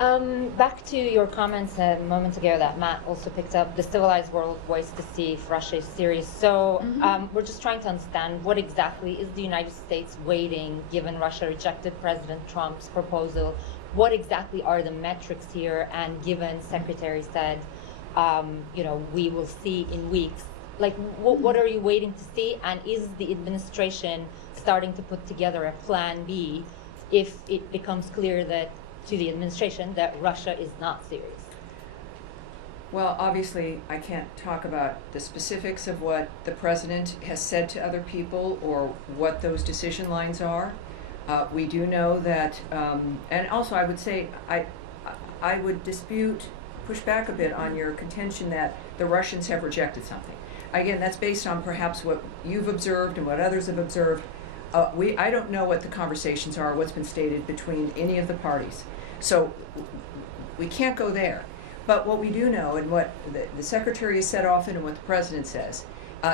Back to your comments a moment ago that Matt also picked up, the civilized world waits to see if Russia is serious. So we're just trying to understand what exactly is the United States waiting, given Russia rejected President Trump's proposal. What exactly are the metrics here? And given Secretary said, we will see in weeks, like what are you waiting to see? And is the administration starting to put together a plan B if it becomes clear that to the administration that Russia is not serious? Well, obviously, I can't talk about the specifics of what the president has said to other people or what those decision lines are. We do know that, and also I would say, I would push back a bit on your contention that the Russians have rejected something. Again, that's based on perhaps what you've observed and what others have observed. I don't know what the conversations are, what's been stated between any of the parties. So we can't go there. But what we do know, and what the Secretary has said often and what the President says,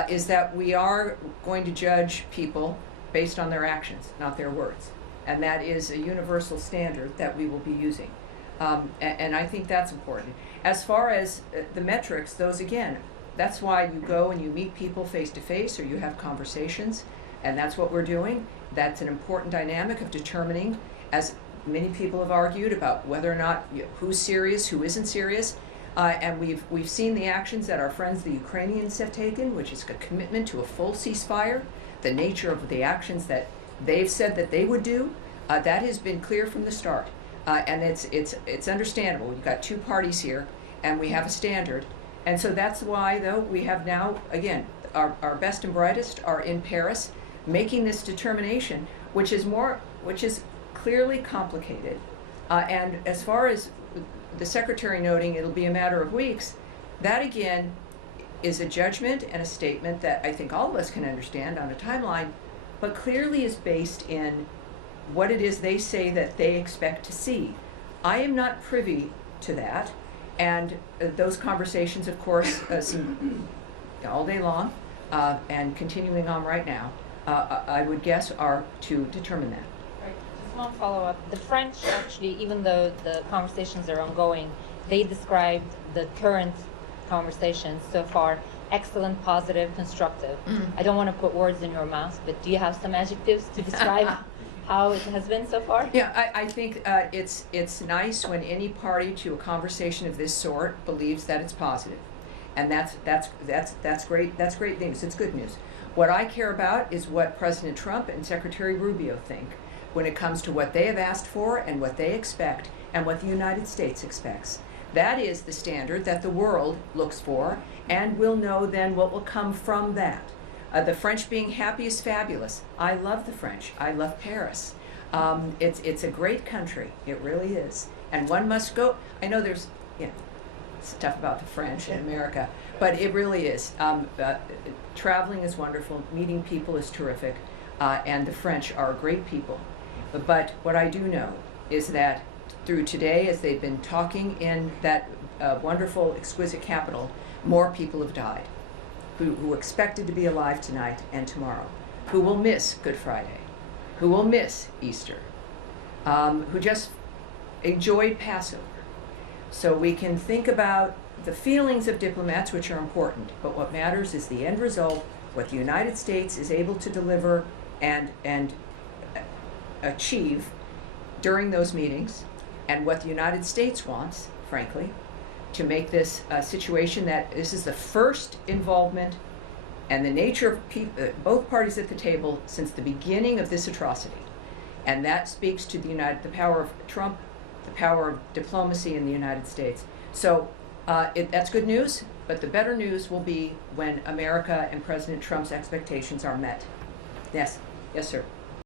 is that we are going to judge people based on their actions, not their words. And that is a universal standard that we will be using. And I think that's important. As far as the metrics, those again, that's why you go and you meet people face to face or you have conversations. And that's what we're doing. That's an important dynamic of determining, as many people have argued, about whether or not who's serious, who isn't serious. And we've seen the actions that our friends, the Ukrainians, have taken, which is a commitment to a full ceasefire. The nature of the actions that they've said that they would do, that has been clear from the start. And it's understandable. We've got two parties here, and we have a standard. And so that's why, though, we have now, again, our best and brightest are in Paris, making this determination, which is clearly complicated. And as far as the Secretary noting it'll be a matter of weeks, that again is a judgment and a statement that I think all of us can understand on a timeline, but clearly is based in what it is they say that they expect to see. I am not privy to that, and those conversations, of course, seem all day long and continuing on right now. I would guess are to determine that. Right. Just one follow-up. The French actually, even though the conversations are ongoing, they described the current conversations so far excellent, positive, constructive. I don't want to put words in your mouth, but do you have some adjectives to describe how it has been so far? Yeah, I think it's nice when any party to a conversation of this sort believes that it's positive, and that's great. That's great news. It's good news. What I care about is what President Trump and Secretary Rubio think when it comes to what they have asked for and what they expect and what the United States expects. That is the standard that the world looks for, and we'll know then what will come from that. The French being happy is fabulous. I love the French. I love Paris. It's a great country. It really is. And one must go. I know there's stuff about the French in America, but it really is. Traveling is wonderful. Meeting people is terrific. And the French are great people. But what I do know is that through today, as they've been talking in that wonderful, exquisite capital, more people have died who expected to be alive tonight and tomorrow, who will miss Good Friday, who will miss Easter, who just enjoyed Passover. So we can think about the feelings of diplomats, which are important, but what matters is the end result, what the United States is able to deliver and achieve during those meetings, and what the United States wants, frankly, to make this a situation that this is the first involvement and the nature of both parties at the table since the beginning of this atrocity. And that speaks to the power of Trump, the power of diplomacy in the United States. So that's good news, but the better news will be when America and President Trump's expectations are met. Yes, sir.